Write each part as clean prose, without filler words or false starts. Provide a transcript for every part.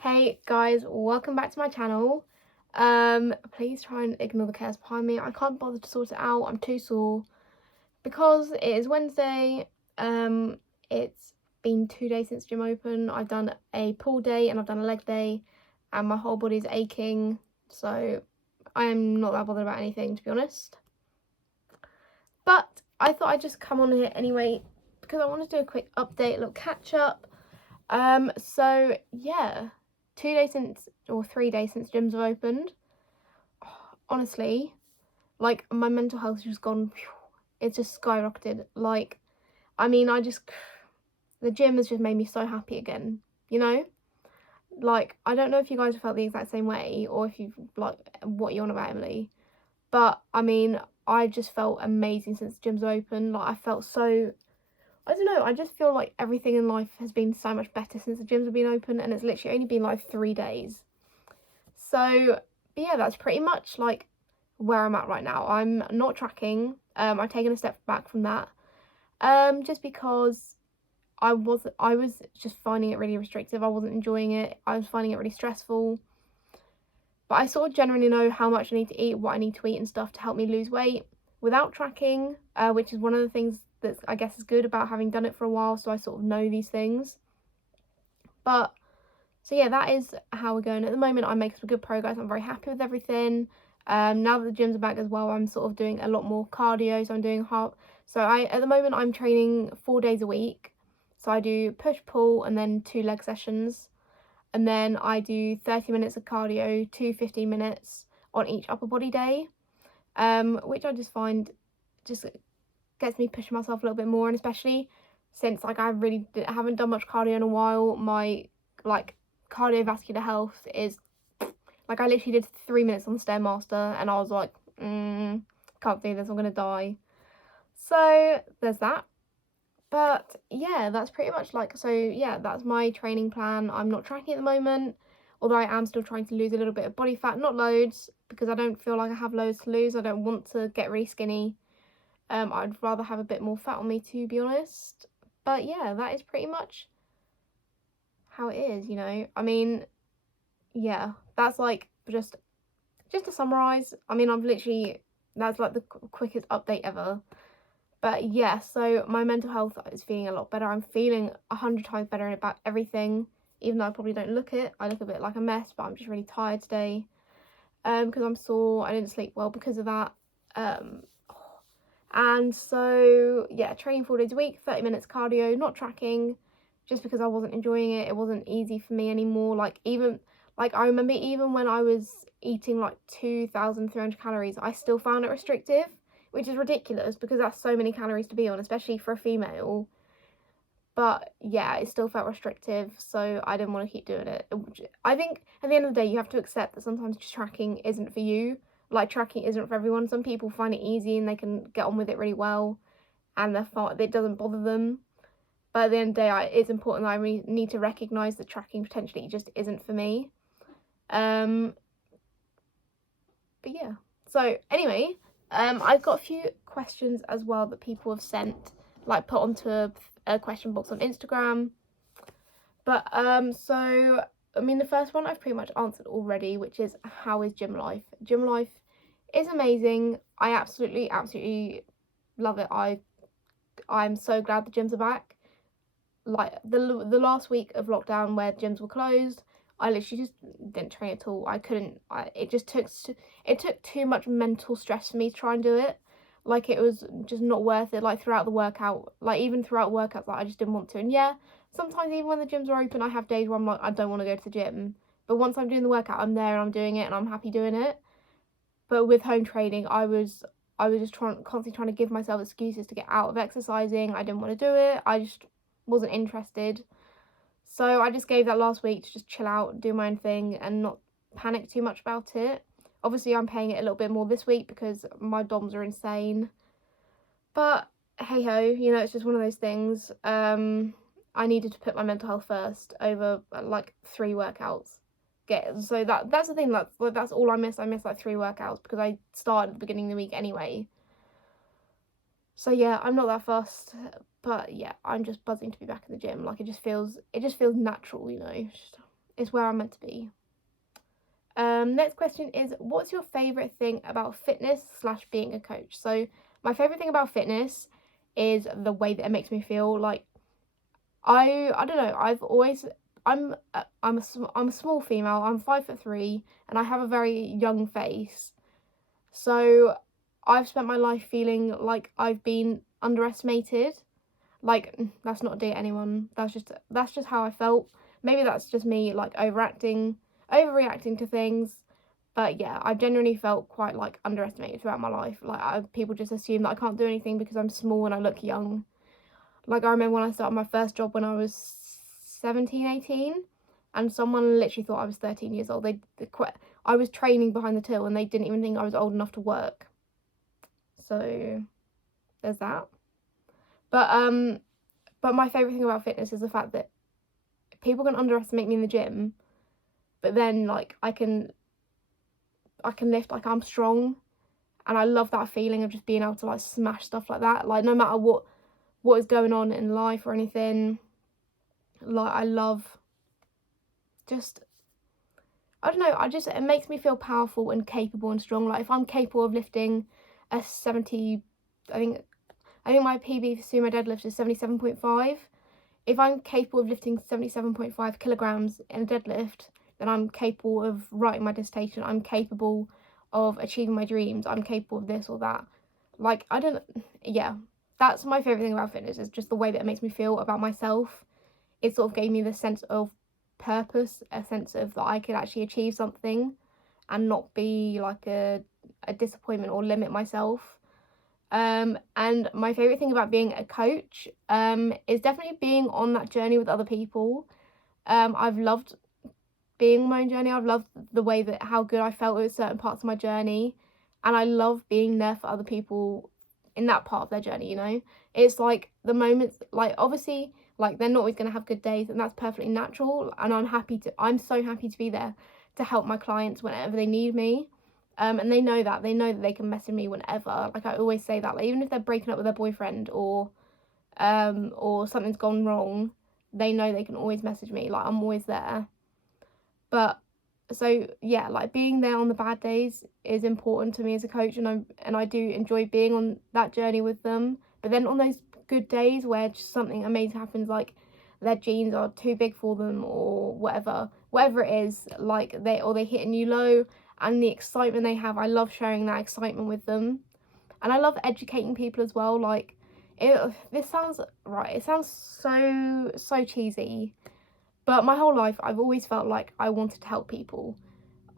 Hey guys, welcome back to my channel. Please try and ignore the chaos behind me. I can't bother to sort it out. I'm too sore because it is Wednesday. It's been 2 days since gym open. I've done a pull day and I've done a leg day, and my whole body's aching. So I'm not that bothered about anything, to be honest. But I thought I'd just come on here anyway because I want to do a quick update, a little catch up. So yeah, 2 days since, or 3 days since gyms have opened. Honestly, like, my mental health's just gone, it's just skyrocketed. Like, I mean, the gym has just made me so happy again, you know? Like, I don't know if you guys have felt the exact same way, or if you've, like, what you're on about, Emily. But, I mean, I just felt amazing since the gyms opened. Like, I felt so, I don't know, I just feel like everything in life has been so much better since the gyms have been open, and it's literally only been, like, 3 days. So, yeah, that's pretty much, like, where I'm at right now. I'm not tracking. I've taken a step back from that. Just because I was just finding it really restrictive. I wasn't enjoying it. I was finding it really stressful. But I sort of generally know how much I need to eat, what I need to eat and stuff to help me lose weight without tracking, which is one of the things that I guess is good about having done it for a while, so I sort of know these things. But so yeah, that is how we're going at the moment. I'm making some good progress. I'm very happy with everything. Now that the gyms are back as well, I'm sort of doing a lot more cardio. So I'm doing at the moment I'm training 4 days a week. So I do push pull and then 2 leg sessions, and then I do 30 minutes of cardio, 15 minutes on each upper body day, which I just find just gets me pushing myself a little bit more, and especially since like I haven't done much cardio in a while. My like cardiovascular health is like, I literally did 3 minutes on the Stairmaster and I was like, can't do this, I'm gonna die. So there's that. But yeah, that's pretty much that's my training plan. I'm not tracking at the moment, although I am still trying to lose a little bit of body fat, not loads, because I don't feel like I have loads to lose. I don't want to get really skinny. I'd rather have a bit more fat on me, to be honest. But yeah, that is pretty much how it is, I mean, yeah, that's like just to summarize. I mean, that's like the quickest update ever. But yeah, so my mental health is feeling a lot better. I'm feeling 100 times better about everything, even though I probably don't look it. I look a bit like a mess, but I'm just really tired today. Because I'm sore. I didn't sleep well because of that. And so yeah, training 4 days a week, 30 minutes cardio, not tracking, just because I wasn't enjoying it. It wasn't easy for me anymore. I remember even when I was eating like 2,300 calories, I still found it restrictive, which is ridiculous because that's so many calories to be on, especially for a female. But yeah, it still felt restrictive, so I didn't want to keep doing it. I think at the end of the day, you have to accept that sometimes just tracking isn't for you. Like, tracking isn't for everyone. Some people find it easy and they can get on with it really well, and it doesn't bother them. But at the end of the day, it's important that I need to recognise that tracking potentially just isn't for me. But yeah. So anyway, I've got a few questions as well that people have sent, like put onto a question box on Instagram. But so I mean, the first one I've pretty much answered already, which is, how is gym life? Gym life is amazing. I absolutely love it. I'm so glad the gyms are back. Like, the last week of lockdown where gyms were closed, I literally just didn't train at all. It took too much mental stress for me to try and do it. Like, it was just not worth it. Like, throughout the workout, like even throughout workouts, like, I just didn't want to. And yeah, sometimes even when the gyms are open, I have days where I'm like, I don't want to go to the gym. But once I'm doing the workout, I'm there and I'm doing it and I'm happy doing it. But with home training, I was just constantly trying to give myself excuses to get out of exercising. I didn't want to do it. I just wasn't interested. So I just gave that last week to just chill out, do my own thing, and not panic too much about it. Obviously, I'm paying it a little bit more this week because my DOMs are insane. But hey ho, it's just one of those things. I needed to put my mental health first over like 3 workouts. So that's the thing. That's all I miss. I miss like 3 workouts because I started at the beginning of the week anyway. So yeah, I'm not that fussed, but yeah, I'm just buzzing to be back in the gym. Like, it just feels natural, It's where I'm meant to be. Next question is, what's your favourite thing about fitness / being a coach? So my favourite thing about fitness is the way that it makes me feel. Like, I don't know, I'm a small female. I'm 5'3" and I have a very young face. So I've spent my life feeling like I've been underestimated. Like, that's not a dig at anyone. That's just how I felt. Maybe that's just me, like, overreacting to things. But yeah, I've genuinely felt quite, like, underestimated throughout my life. Like, people just assume that I can't do anything because I'm small and I look young. Like, I remember when I started my first job when I was 17, 18, and someone literally thought I was 13 years old. I was training behind the till and they didn't even think I was old enough to work. So there's that. But my favourite thing about fitness is the fact that people can underestimate me in the gym, but then, like, I can lift, like, I'm strong, and I love that feeling of just being able to, like, smash stuff like that. Like, no matter what is going on in life or anything, like, I love just, I don't know, it makes me feel powerful and capable and strong. Like, if I'm capable of lifting a 70, I think my PB for sumo deadlift is 77.5. If I'm capable of lifting 77.5 kilograms in a deadlift, then I'm capable of writing my dissertation. I'm capable of achieving my dreams. I'm capable of this or that. Like, yeah, that's my favourite thing about fitness, is just the way that it makes me feel about myself. It sort of gave me the sense of purpose, a sense of that I could actually achieve something and not be like a disappointment or limit myself. And my favourite thing about being a coach is definitely being on that journey with other people. I've loved being on my own journey. I've loved the way that how good I felt with certain parts of my journey, and I love being there for other people in that part of their journey, you know? It's like the moments, like, obviously, like, they're not always going to have good days, and that's perfectly natural, and I'm so happy to be there to help my clients whenever they need me. And they know that they can message me whenever. Like, I always say that, like, even if they're breaking up with their boyfriend or something's gone wrong, they know they can always message me. Like, I'm always there. But so yeah, like, being there on the bad days is important to me as a coach, and I do enjoy being on that journey with them. But then on those good days where just something amazing happens, like their jeans are too big for them or whatever it is, like they hit a new low, and the excitement they have, I love sharing that excitement with them. And I love educating people as well. Like, it sounds so cheesy, but my whole life I've always felt like I wanted to help people.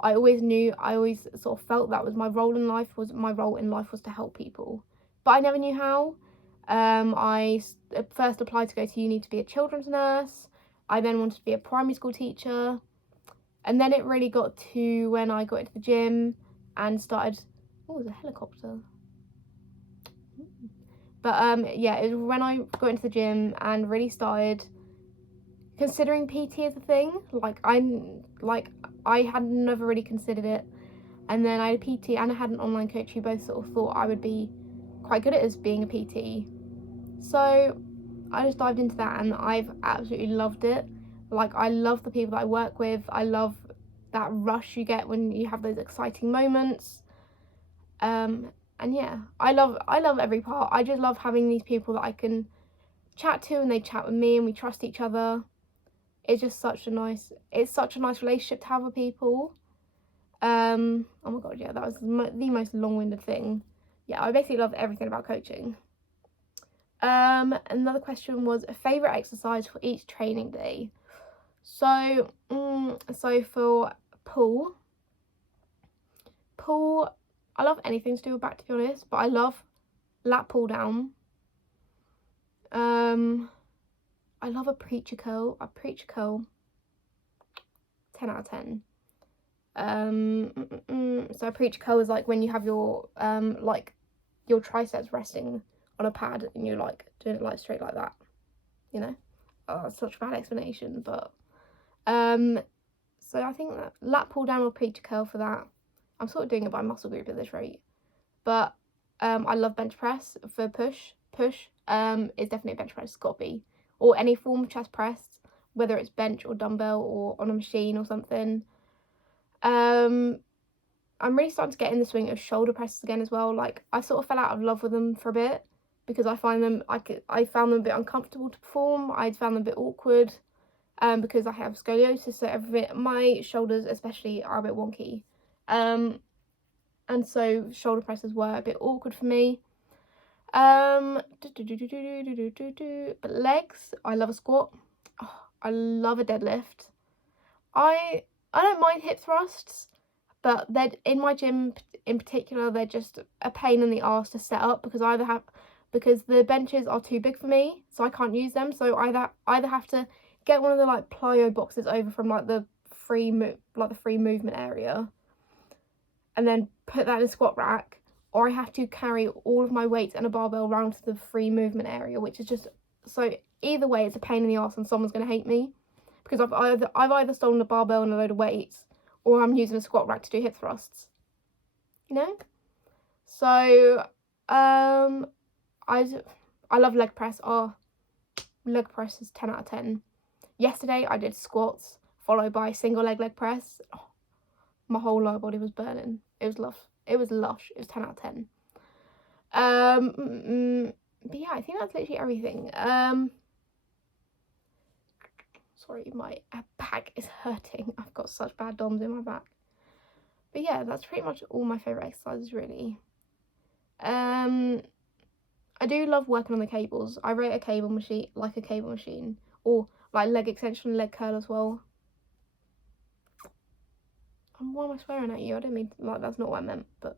I always sort of felt that was my role in life, was to help people, but I never knew how. I first applied to go to uni to be a children's nurse. I then wanted to be a primary school teacher. And then it really got to when I got into the gym and started... Oh, there's a helicopter. But yeah, it was when I got into the gym and really started considering PT as a thing. I had never really considered it. And then I had a PT and I had an online coach who both sort of thought I would be quite good at as being a PT. So I just dived into that and I've absolutely loved it. Like, I love the people that I work with. I love that rush you get when you have those exciting moments. And yeah, I love every part. I just love having these people that I can chat to and they chat with me and we trust each other. It's just such a nice relationship to have with people. Oh my god, yeah, that was the most long-winded thing. Yeah, I basically love everything about coaching. Another question was a favourite exercise for each training day. So for pull, I love anything to do with back, to be honest, but I love lat pull down. I love a preacher curl. 10 out of 10. So a preacher curl is like when you have your like your triceps resting on a pad and you're like doing it like straight like that, you know. Oh, that's such a bad explanation, but so I think that lat pull down or preacher curl for that. I'm sort of doing it by muscle group at this rate, but I love bench press for push. Is definitely bench press. It's got to be, or any form of chest press. whether it's bench or dumbbell or on a machine or something. I'm really starting to get in the swing of shoulder presses again as well. Like, I sort of fell out of love with them for a bit because I found them a bit uncomfortable to perform. I found them a bit awkward because I have scoliosis, so my shoulders especially are a bit wonky. And so shoulder presses were a bit awkward for me. But legs, I love a squat. Oh, I love a deadlift. I don't mind hip thrusts, but they're in my gym in particular, they're just a pain in the arse to set up because the benches are too big for me, so I can't use them. So either have to get one of the like plyo boxes over from like the free movement area, and then put that in a squat rack, or I have to carry all of my weights and a barbell around to the free movement area, which is just so either way it's a pain in the arse and someone's gonna hate me because I've either stolen a barbell and a load of weights, or I'm using a squat rack to do hip thrusts. You know? So I love leg press. Oh, leg press is 10 out of 10. Yesterday I did squats followed by single leg press. Oh, my whole lower body was burning. It was lush. It was 10 out of 10. But yeah, I think that's literally everything. Sorry, my back is hurting. I've got such bad DOMs in my back. But yeah, that's pretty much all my favourite exercises, really. I do love working on the cables. I rate a cable machine, or like leg extension, leg curl as well. Why am I swearing at you? I don't mean, like, that's not what I meant. But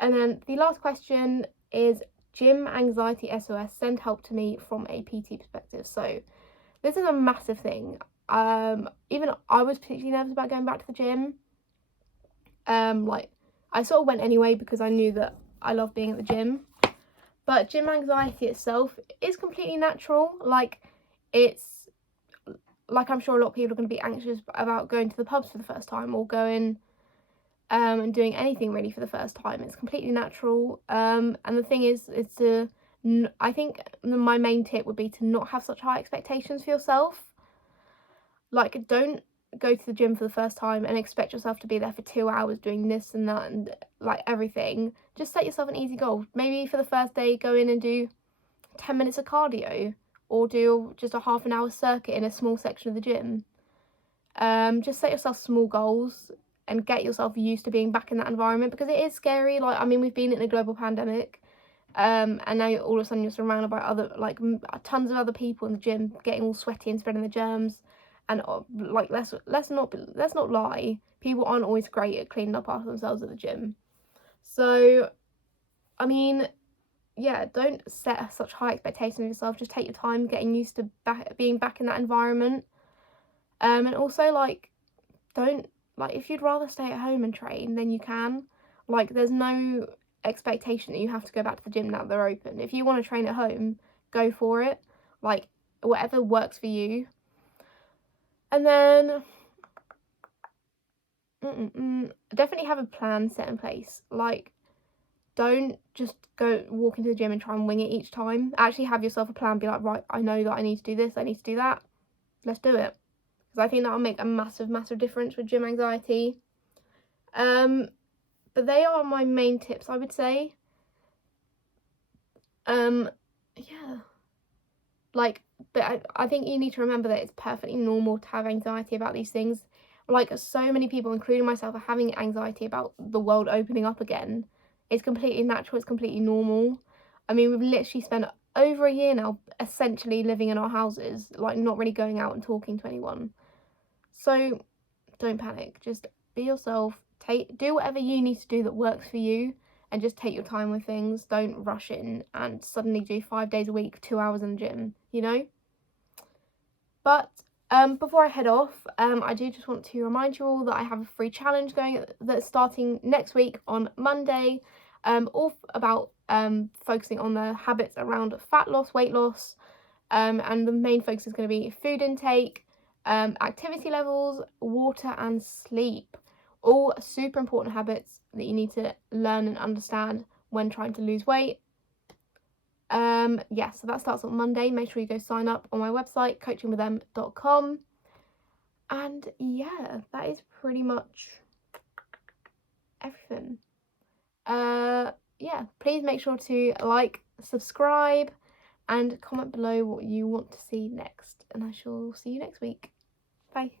and then the last question is gym anxiety SOS. Send help to me from a PT perspective. So this is a massive thing. Even I was particularly nervous about going back to the gym. Like, I sort of went anyway because I knew that I love being at the gym. But gym anxiety itself is completely natural. Like, it's like, I'm sure a lot of people are going to be anxious about going to the pubs for the first time, or going and doing anything really for the first time. It's completely natural. And the thing is I think my main tip would be to not have such high expectations for yourself. Like, don't go to the gym for the first time and expect yourself to be there for 2 hours doing this and that and like everything. Just set yourself an easy goal. Maybe for the first day, go in and do 10 minutes of cardio, or do just a half an hour circuit in a small section of the gym. Just set yourself small goals and get yourself used to being back in that environment, because it is scary. Like, I mean, we've been in a global pandemic, and now all of a sudden you're surrounded by tons of other people in the gym getting all sweaty and spreading the germs. And like, let's not lie, people aren't always great at cleaning up after themselves at the gym. So, I mean, yeah, don't set such high expectations of yourself. Just take your time getting used to being back in that environment. And also, like, don't, like, if you'd rather stay at home and train, then you can. Like, there's no expectation that you have to go back to the gym now that they're open. If you want to train at home, go for it. Like, whatever works for you. And then definitely have a plan set in place. Like, don't just go walk into the gym and try and wing it each time. Actually have yourself a plan. Be like, right, I know that I need to do this, I need to do that. Let's do it. Because I think that'll make a massive, massive difference with gym anxiety. But they are my main tips, I would say. Yeah. Like, but I think you need to remember that it's perfectly normal to have anxiety about these things. Like, so many people, including myself, are having anxiety about the world opening up again. It's completely natural, it's completely normal. I mean, we've literally spent over a year now essentially living in our houses, like, not really going out and talking to anyone. So don't panic, just be yourself, do whatever you need to do that works for you, and just take your time with things. Don't rush in and suddenly do 5 days a week, 2 hours in the gym, you know? But before I head off, I do just want to remind you all that I have a free challenge going that's starting next week on Monday, all about focusing on the habits around fat loss, weight loss, and the main focus is going to be food intake, activity levels, water and sleep. All super important habits that you need to learn and understand when trying to lose weight. Yeah, so that starts on Monday. Make sure you go sign up on my website, coachingwiththem.com. And yeah, that is pretty much everything. Yeah, please make sure to like, subscribe, and comment below what you want to see next. And I shall see you next week. Bye.